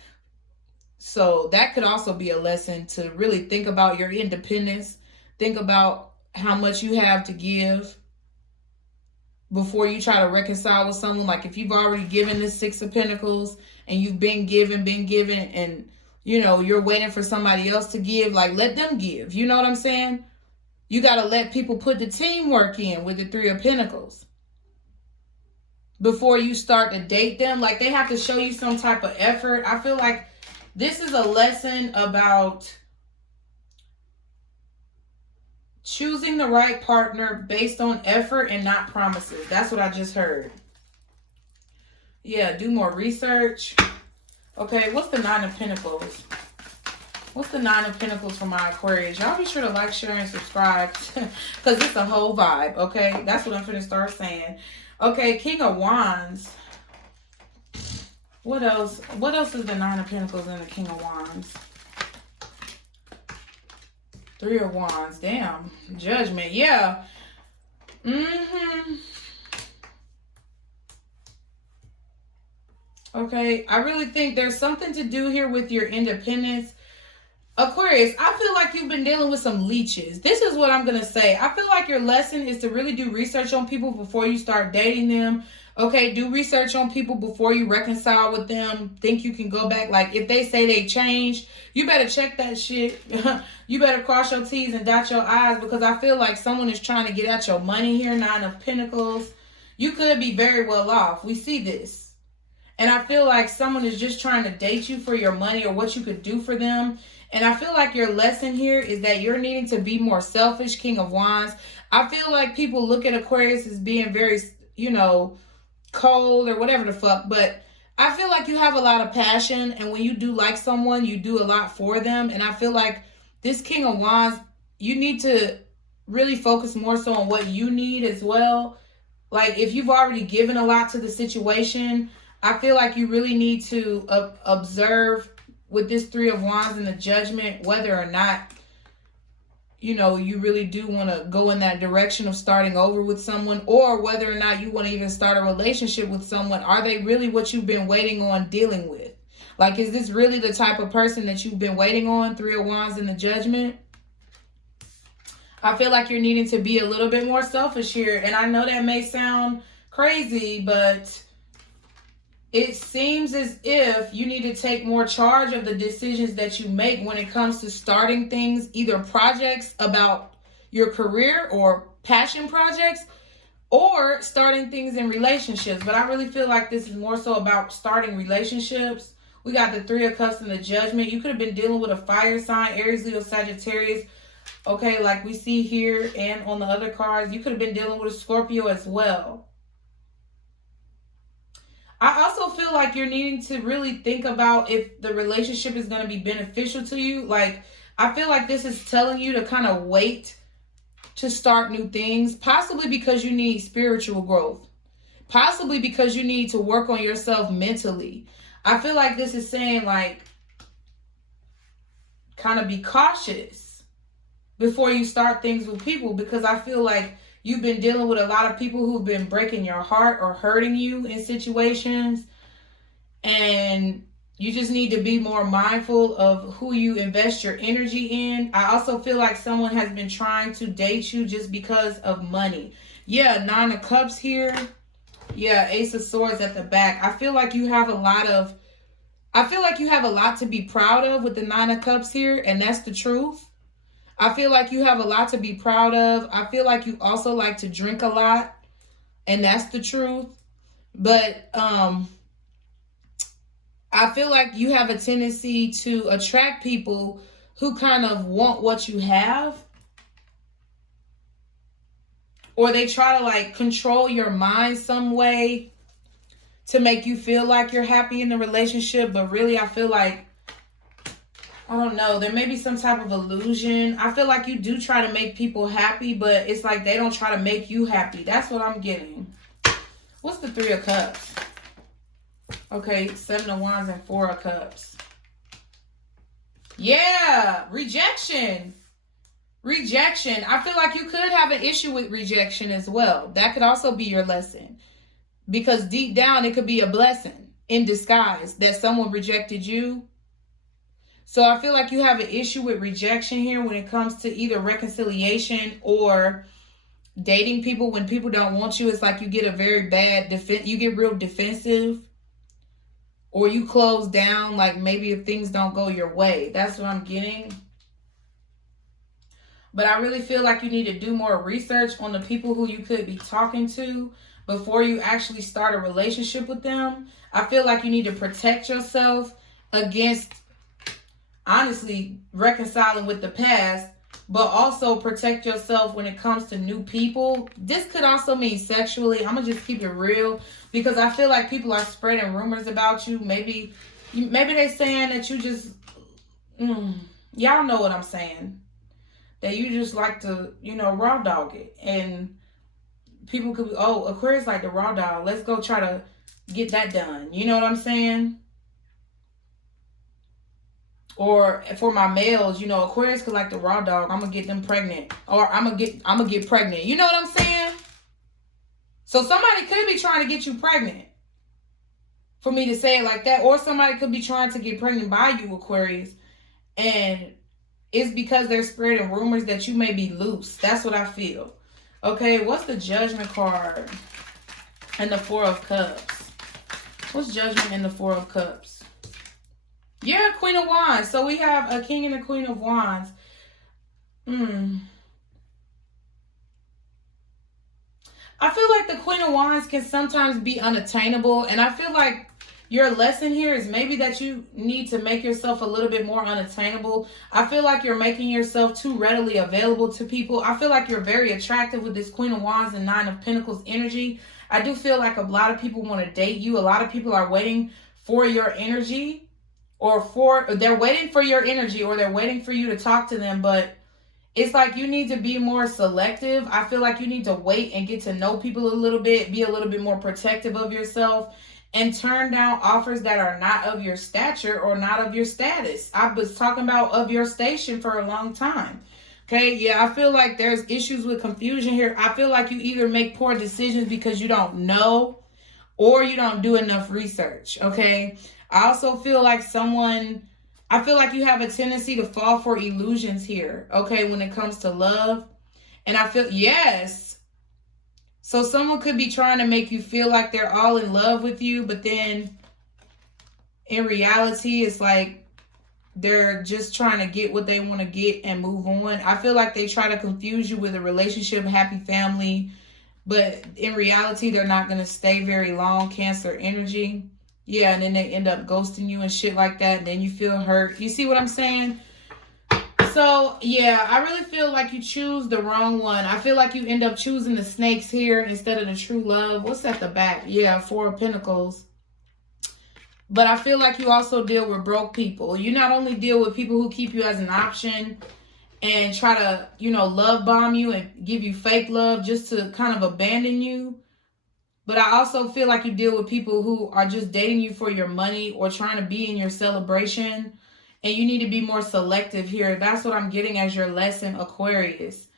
So that could also be a lesson to really think about your independence. Think about how much you have to give before you try to reconcile with someone. Like, if you've already given the 6 of Pentacles and you've been given, and you know, you're waiting for somebody else to give, like, let them give. You know what I'm saying? You got to let people put the teamwork in with the 3 of Pentacles before you start to date them. Like, they have to show you some type of effort. I feel like this is a lesson about choosing the right partner based on effort and not promises. That's what I just heard. Yeah, do more research. Okay, what's the 9 of Pentacles? What's the 9 of Pentacles for my Aquarius? Y'all be sure to like, share, and subscribe because it's a whole vibe, okay? That's what I'm finna start saying. Okay, King of Wands. What else? What else is the 9 of Pentacles and the King of Wands? 3 of Wands. Damn. Judgment. Yeah. Okay, I really think there's something to do here with your independence. Aquarius, I feel like you've been dealing with some leeches. This is what I'm going to say. I feel like your lesson is to really do research on people before you start dating them. Okay, do research on people before you reconcile with them. Think you can go back. Like, if they say they changed, you better check that shit. You better cross your T's and dot your I's, because I feel like someone is trying to get at your money here. 9 of Pentacles. You could be very well off. We see this. And I feel like someone is just trying to date you for your money or what you could do for them. And I feel like your lesson here is that you're needing to be more selfish, King of Wands. I feel like people look at Aquarius as being very, you know, cold or whatever the fuck. But I feel like you have a lot of passion. And when you do like someone, you do a lot for them. And I feel like this King of Wands, you need to really focus more so on what you need as well. Like, if you've already given a lot to the situation, I feel like you really need to observe with this 3 of Wands and the Judgment, whether or not, you know, you really do want to go in that direction of starting over with someone, or whether or not you want to even start a relationship with someone. Are they really what you've been waiting on dealing with? Like, is this really the type of person that you've been waiting on? 3 of Wands and the Judgment. I feel like you're needing to be a little bit more selfish here. And I know that may sound crazy, but it seems as if you need to take more charge of the decisions that you make when it comes to starting things, either projects about your career or passion projects, or starting things in relationships. But I really feel like this is more so about starting relationships. We got the 3 of Cups and the Judgment. You could have been dealing with a fire sign, Aries, Leo, Sagittarius. Okay, like we see here and on the other cards, you could have been dealing with a Scorpio as well. I also feel like you're needing to really think about if the relationship is going to be beneficial to you. Like, I feel like this is telling you to kind of wait to start new things, possibly because you need spiritual growth, possibly because you need to work on yourself mentally. I feel like this is saying, like, kind of be cautious before you start things with people, because I feel like you've been dealing with a lot of people who've been breaking your heart or hurting you in situations. And you just need to be more mindful of who you invest your energy in. I also feel like someone has been trying to date you just because of money. Yeah, 9 of Cups here. Yeah, Ace of Swords at the back. I feel like you have a lot to be proud of with the 9 of Cups here. And that's the truth. I feel like you have a lot to be proud of. I feel like you also like to drink a lot, and that's the truth. But I feel like you have a tendency to attract people who kind of want what you have, or they try to like control your mind some way to make you feel like you're happy in the relationship. But really, I feel like, I don't know, there may be some type of illusion. I feel like you do try to make people happy, but it's like they don't try to make you happy. That's what I'm getting. What's the Three of Cups? Okay, Seven of Wands and Four of Cups. Yeah, rejection. Rejection. I feel like you could have an issue with rejection as well. That could also be your lesson. Because deep down, it could be a blessing in disguise that someone rejected you. So I feel like you have an issue with rejection here when it comes to either reconciliation or dating people. When people don't want you, it's like you get a very bad you get real defensive, or you close down, like maybe if things don't go your way. That's what I'm getting. But I really feel like you need to do more research on the people who you could be talking to before you actually start a relationship with them. I feel like you need to protect yourself against, honestly, reconciling with the past, but also protect yourself when it comes to new people. This could also mean sexually. I'm going to just keep it real, because I feel like people are spreading rumors about you. Maybe they're saying that you just, y'all know what I'm saying. That you just like to, raw dog it. And people could be, oh, Aquarius like the raw dog. Let's go try to get that done. You know what I'm saying? Or for my males, Aquarius could like the raw dog. I'm gonna get them pregnant, or I'm gonna get pregnant. You know what I'm saying? So somebody could be trying to get you pregnant, for me to say it like that, or somebody could be trying to get pregnant by you, Aquarius, and it's because they're spreading rumors that you may be loose. That's what I feel. Okay, what's the Judgment card and the Four of Cups? What's Judgment and the Four of Cups? Yeah, Queen of Wands. So we have a King and a Queen of Wands. I feel like the Queen of Wands can sometimes be unattainable. And I feel like your lesson here is maybe that you need to make yourself a little bit more unattainable. I feel like you're making yourself too readily available to people. I feel like you're very attractive with this Queen of Wands and Nine of Pentacles energy. I do feel like a lot of people want to date you. A lot of people are waiting for your energy. They're waiting for your energy, or they're waiting for you to talk to them. But it's like you need to be more selective. I feel like you need to wait and get to know people a little bit, be a little bit more protective of yourself, and turn down offers that are not of your stature or not of your status. I was talking about of your station for a long time. Okay, yeah, I feel like there's issues with confusion here. I feel like you either make poor decisions because you don't know, or you don't do enough research, okay? I also feel like I feel like you have a tendency to fall for illusions here, okay, when it comes to love. And I feel, yes. So someone could be trying to make you feel like they're all in love with you, but then in reality, it's like they're just trying to get what they want to get and move on. I feel like they try to confuse you with a relationship, happy family, but in reality, they're not going to stay very long. Cancer energy. Yeah, and then they end up ghosting you and shit like that. And then you feel hurt. You see what I'm saying? So, yeah, I really feel like you choose the wrong one. I feel like you end up choosing the snakes here instead of the true love. What's at the back? Yeah, Four of Pentacles. But I feel like you also deal with broke people. You not only deal with people who keep you as an option and try to, love bomb you and give you fake love just to kind of abandon you. But I also feel like you deal with people who are just dating you for your money or trying to be in your celebration. And you need to be more selective here. That's what I'm getting as your lesson, Aquarius.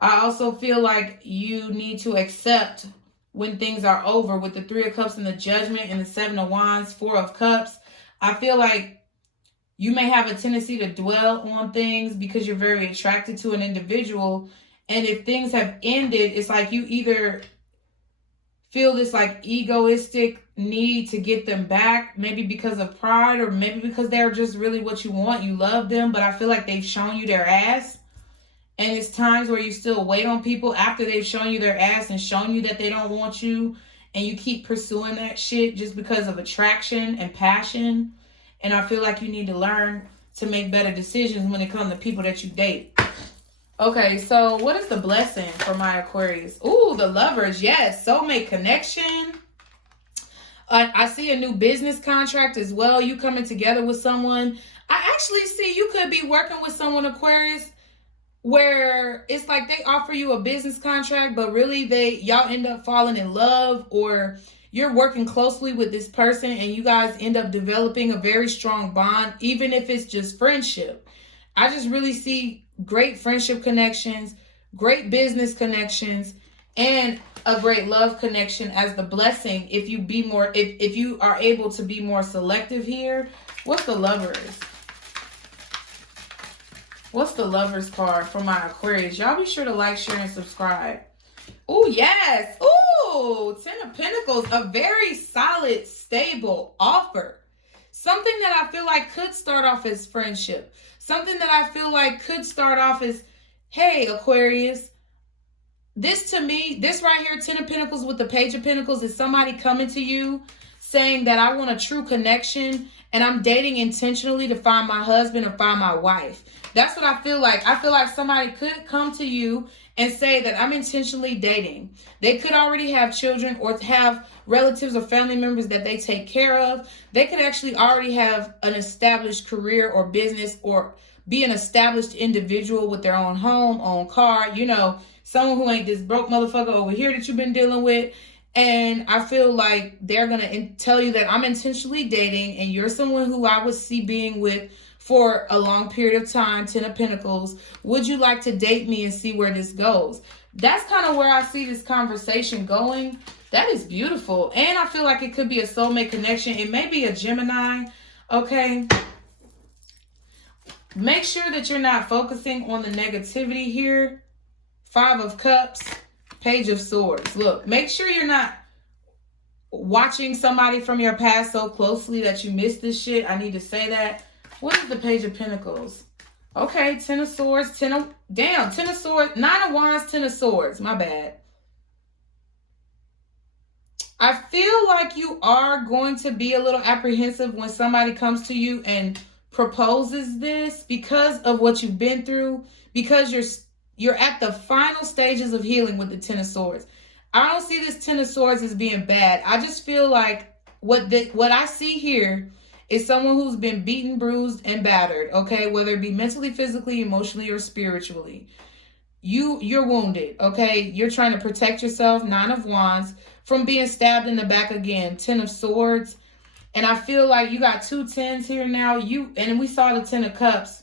I also feel like you need to accept when things are over with the Three of Cups and the Judgment and the Seven of Wands, Four of Cups. I feel like you may have a tendency to dwell on things because you're very attracted to an individual. And if things have ended, it's like you either feel this like egoistic need to get them back, maybe because of pride, or maybe because they're just really what you want. You love them, but I feel like they've shown you their ass. And it's times where you still wait on people after they've shown you their ass and shown you that they don't want you. And you keep pursuing that shit just because of attraction and passion. And I feel like you need to learn to make better decisions when it comes to people that you date. Okay, so what is the blessing for my Aquarius? Ooh, the Lovers. Yes, soulmate connection. I see a new business contract as well. You coming together with someone. I actually see you could be working with someone, Aquarius, where it's like they offer you a business contract, but really y'all end up falling in love, or you're working closely with this person and you guys end up developing a very strong bond, even if it's just friendship. I just really see great friendship connections, great business connections, and a great love connection as the blessing. If you are able to be more selective here. What's the Lovers? What's the Lovers card for my Aquarius? Y'all be sure to like, share, and subscribe. Oh, yes. Oh, 10 of Pentacles. A very solid, stable offer. Something that I feel like could start off as friendship. Something that I feel like could start off as, hey, Aquarius, this to me, this right here, 10 of Pentacles with the Page of Pentacles, is somebody coming to you saying that I want a true connection and I'm dating intentionally to find my husband or find my wife. That's what I feel like. I feel like somebody could come to you and say that I'm intentionally dating. They could already have children or have relatives or family members that they take care of. They could actually already have an established career or business, or be an established individual with their own home, own car, you know, someone who ain't this broke motherfucker over here that you've been dealing with. And I feel like they're going to tell you that I'm intentionally dating and you're someone who I would see being with for a long period of time. 10 of Pentacles. Would you like to date me and see where this goes? That's kind of where I see this conversation going. That is beautiful. And I feel like it could be a soulmate connection. It may be a Gemini. Okay. Make sure that you're not focusing on the negativity here. 5 of Cups. Page of Swords. Look, make sure you're not watching somebody from your past so closely that you miss this shit. I need to say that. What is the Page of Pentacles? Okay, 10 of Swords, 10 of Swords, 9 of Wands, 10 of Swords. My bad. I feel like you are going to be a little apprehensive when somebody comes to you and proposes this because of what you've been through, because you're at the final stages of healing with the 10 of Swords. I don't see this 10 of Swords as being bad. I just feel like what I see here is someone who's been beaten, bruised, and battered, okay? Whether it be mentally, physically, emotionally, or spiritually. You're wounded, okay? You're trying to protect yourself, 9 of Wands, from being stabbed in the back again, 10 of Swords. And I feel like you got 2 10s here now. And we saw the 10 of Cups.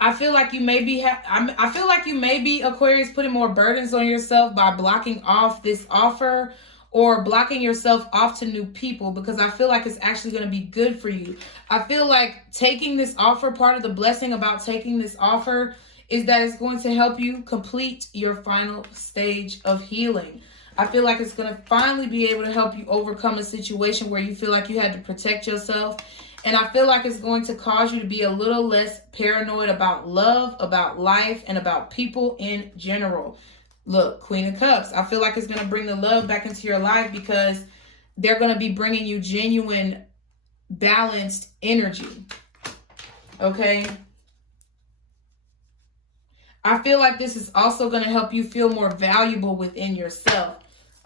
I feel like you may be, I feel like you may be, Aquarius, putting more burdens on yourself by blocking off this offer or blocking yourself off to new people, because I feel like it's actually going to be good for you. I feel like taking this offer, part of the blessing about taking this offer is that it's going to help you complete your final stage of healing. I feel like it's going to finally be able to help you overcome a situation where you feel like you had to protect yourself. And I feel like it's going to cause you to be a little less paranoid about love, about life, and about people in general. Look, Queen of Cups. I feel like it's going to bring the love back into your life because they're going to be bringing you genuine, balanced energy. Okay? I feel like this is also going to help you feel more valuable within yourself.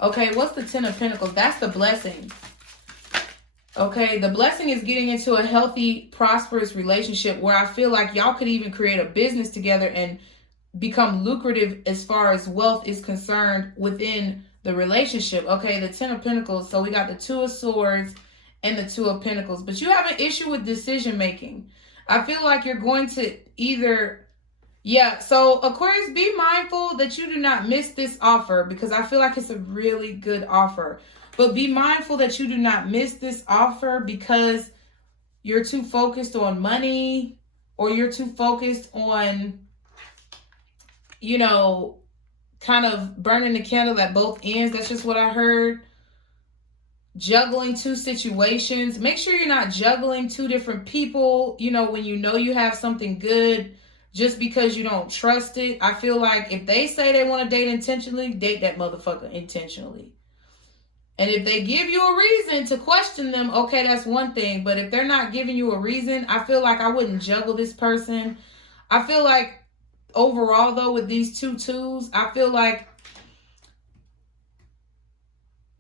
Okay, what's the 10 of Pentacles? That's the blessing. Okay, the blessing is getting into a healthy, prosperous relationship where I feel like y'all could even create a business together and become lucrative as far as wealth is concerned within the relationship. Okay, the 10 of Pentacles. So we got the 2 of Swords and the 2 of Pentacles. But you have an issue with decision making. I feel like you're going to either... Yeah, so Aquarius, be mindful that you do not miss this offer because I feel like it's a really good offer. But be mindful that you do not miss this offer because you're too focused on money or you're too focused on, you know, kind of burning the candle at both ends. That's just what I heard. Juggling 2 situations. Make sure you're not juggling 2 different people, you know, when you know you have something good just because you don't trust it. I feel like if they say they want to date intentionally, date that motherfucker intentionally. And if they give you a reason to question them, okay, that's one thing. But if they're not giving you a reason, I feel like I wouldn't juggle this person. I feel like overall, though, with these 2 twos, I feel like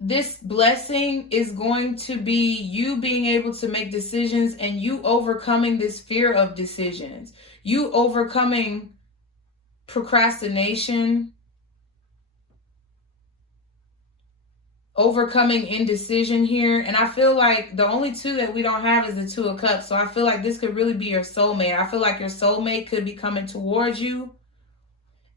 this blessing is going to be you being able to make decisions and you overcoming this fear of decisions. You overcoming procrastination, overcoming indecision here. And I feel like the only 2 that we don't have is the 2 of Cups. So I feel like this could really be your soulmate. I feel like your soulmate could be coming towards you.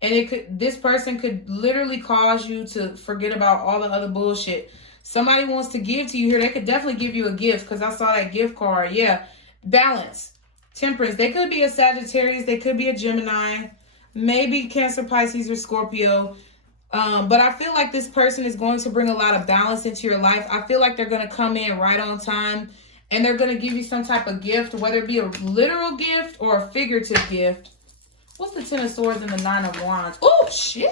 And this person could literally cause you to forget about all the other bullshit. Somebody wants to give to you here. They could definitely give you a gift because I saw that gift card. Yeah. Balance. Temperance. They could be a Sagittarius. They could be a Gemini. Maybe Cancer, Pisces, or Scorpio. But I feel like this person is going to bring a lot of balance into your life. I feel like they're going to come in right on time. And they're going to give you some type of gift. Whether it be a literal gift or a figurative gift. What's the 10 of Swords and the 9 of Wands? Oh, shit.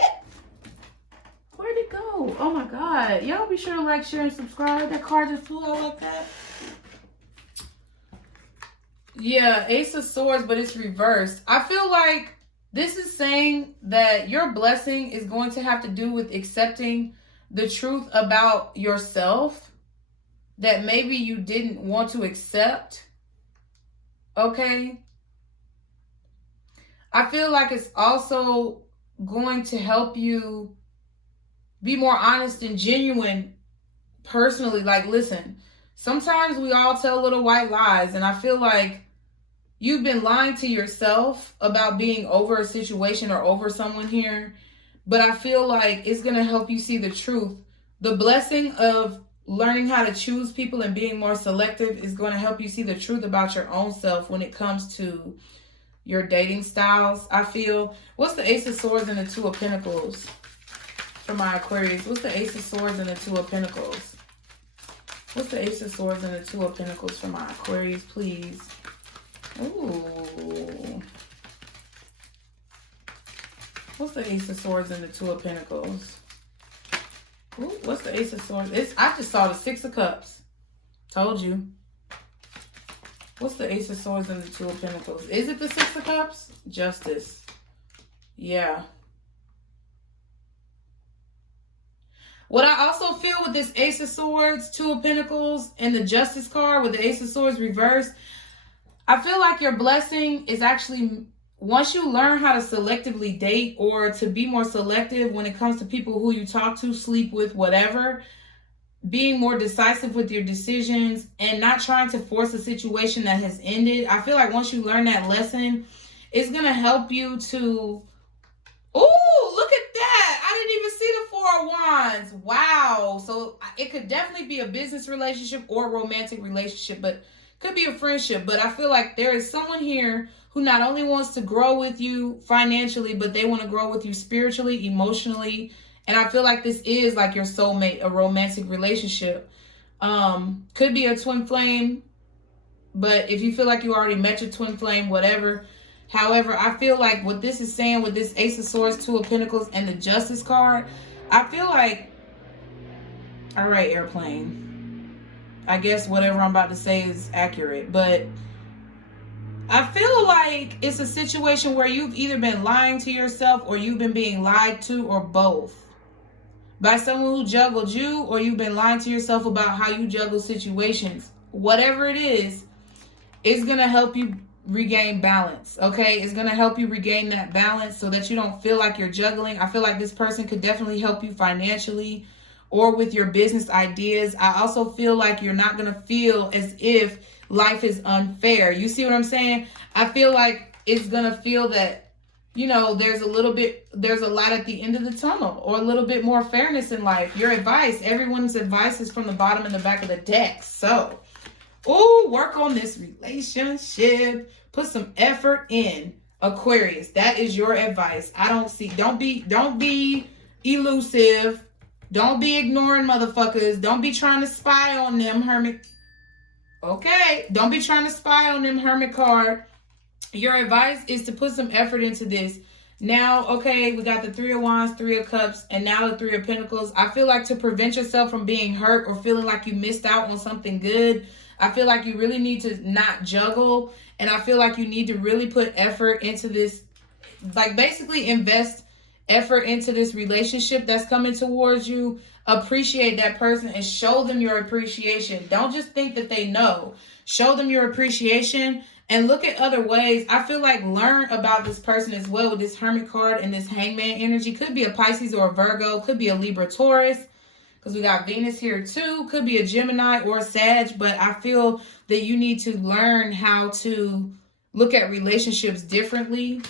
Where'd it go? Oh, my God. Y'all be sure to like, share, and subscribe. That card just flew out like that. Yeah, Ace of Swords, but it's reversed. I feel like this is saying that your blessing is going to have to do with accepting the truth about yourself that maybe you didn't want to accept. Okay? I feel like it's also going to help you be more honest and genuine personally. Like, listen, sometimes we all tell little white lies, and I feel like you've been lying to yourself about being over a situation or over someone here, but I feel like it's going to help you see the truth. The blessing of learning how to choose people and being more selective is going to help you see the truth about your own self when it comes to your dating styles, I feel. What's the Ace of Swords and the 2 of Pentacles for my Aquarius? What's the Ace of Swords and the 2 of Pentacles? What's the Ace of Swords and the 2 of Pentacles for my Aquarius, please? Ooh. What's the Ace of Swords and the 2 of Pentacles? Ooh, what's the Ace of Swords? I just saw the 6 of Cups. Told you. What's the Ace of Swords and the 2 of Pentacles? Is it the 6 of Cups? Justice. Yeah. What I also feel with this Ace of Swords, 2 of Pentacles, and the Justice card with the Ace of Swords reversed, I feel like your blessing is actually, once you learn how to selectively date or to be more selective when it comes to people who you talk to, sleep with, whatever, being more decisive with your decisions and not trying to force a situation that has ended. I feel like once you learn that lesson, it's going to help you to... Oh, look at that. I didn't even see the 4 of Wands. Wow. So it could definitely be a business relationship or a romantic relationship, but could be a friendship. But I feel like there is someone here who not only wants to grow with you financially, but they want to grow with you spiritually, emotionally. And I feel like this is like your soulmate, a romantic relationship. Could be a twin flame, but if you feel like you already met your twin flame, whatever. However, I feel like what this is saying with this Ace of Swords, 2 of Pentacles, and the Justice card, I feel like, all right, airplane. I guess whatever I'm about to say is accurate, but I feel like it's a situation where you've either been lying to yourself or you've been being lied to, or both. By someone who juggled you, or you've been lying to yourself about how you juggle situations. Whatever it is, it's going to help you regain balance, okay? It's going to help you regain that balance so that you don't feel like you're juggling. I feel like this person could definitely help you financially or with your business ideas. I also feel like you're not going to feel as if life is unfair. You see what I'm saying? I feel like it's going to feel that, you know, there's a light at the end of the tunnel, or a little bit more fairness in life. Your advice, everyone's advice is from the bottom and the back of the deck. So, work on this relationship. Put some effort in, Aquarius. That is your advice. Don't be elusive. Don't be ignoring motherfuckers. Don't be trying to spy on them, Hermit. Okay. Don't be trying to spy on them, Hermit card. Your advice is to put some effort into this. Now, okay, we got the 3 of Wands, 3 of Cups, and now the 3 of Pentacles. I feel like to prevent yourself from being hurt or feeling like you missed out on something good, I feel like you really need to not juggle. And I feel like you need to really put effort into this. Like, basically invest effort into this relationship that's coming towards you. Appreciate that person and show them your appreciation. Don't just think that they know. Show them your appreciation and look at other ways. I feel like learn about this person as well with this Hermit card and this Hangman energy. Could be a Pisces or a Virgo. Could be a Libra, Taurus. Because we got Venus here too. Could be a Gemini or a Sag. But I feel that you need to learn how to look at relationships differently.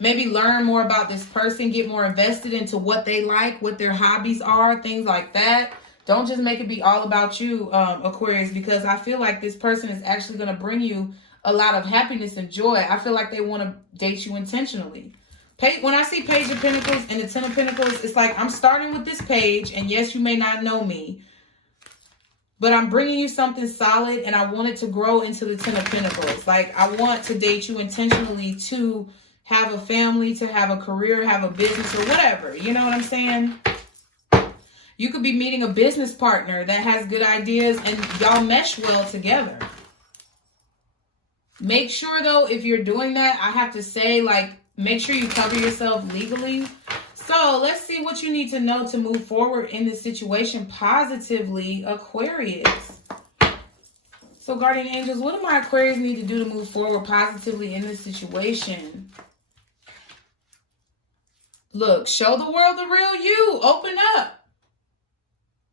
Maybe learn more about this person. Get more invested into what they like, what their hobbies are, things like that. Don't just make it be all about you, Aquarius, because I feel like this person is actually going to bring you a lot of happiness and joy. I feel like they want to date you intentionally. When I see Page of Pentacles and the 10 of Pentacles, it's like I'm starting with this page, and yes, you may not know me, but I'm bringing you something solid, and I want it to grow into the 10 of Pentacles. Like, I want to date you intentionally to have a family, to have a career, have a business, or whatever. You know what I'm saying? You could be meeting a business partner that has good ideas and y'all mesh well together. Make sure, though, if you're doing that, I have to say, like, make sure you cover yourself legally. So let's see what you need to know to move forward in this situation positively, Aquarius. So, guardian angels, what do my Aquarius need to do to move forward positively in this situation? Look, show the world the real you. Open up.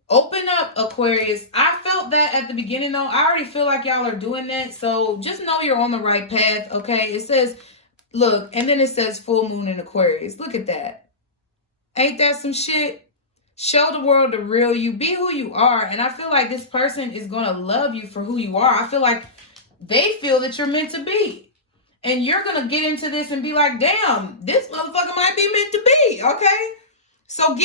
Open up, Aquarius. I felt that at the beginning, though. I already feel like y'all are doing that. So just know you're on the right path, okay? It says, look, and then it says full moon in Aquarius. Look at that. Ain't that some shit? Show the world the real you. Be who you are. And I feel like this person is going to love you for who you are. I feel like they feel that you're meant to be. And you're going to get into this and be like, damn, this motherfucker might be meant to be, okay? So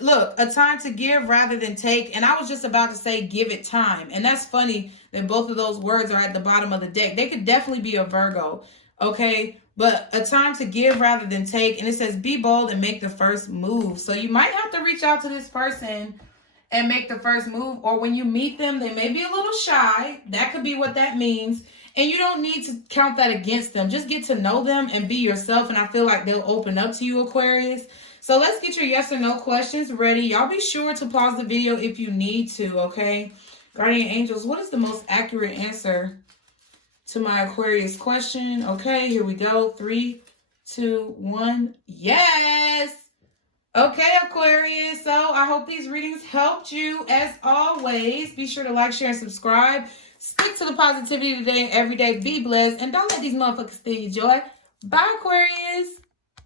look, a time to give rather than take. And I was just about to say, give it time. And that's funny that both of those words are at the bottom of the deck. They could definitely be a Virgo, okay? But a time to give rather than take. And it says, be bold and make the first move. So you might have to reach out to this person and make the first move. Or when you meet them, they may be a little shy. That could be what that means. And you don't need to count that against them. Just get to know them and be yourself. And I feel like they'll open up to you, Aquarius. So let's get your yes or no questions ready. Y'all be sure to pause the video if you need to, okay? Guardian angels, what is the most accurate answer to my Aquarius question? Okay, here we go. 3, 2, 1. Yes! Okay, Aquarius. So I hope these readings helped you. As always, be sure to like, share, and subscribe. Stick to the positivity today and every day. Be blessed. And don't let these motherfuckers steal your joy. Bye, Aquarius.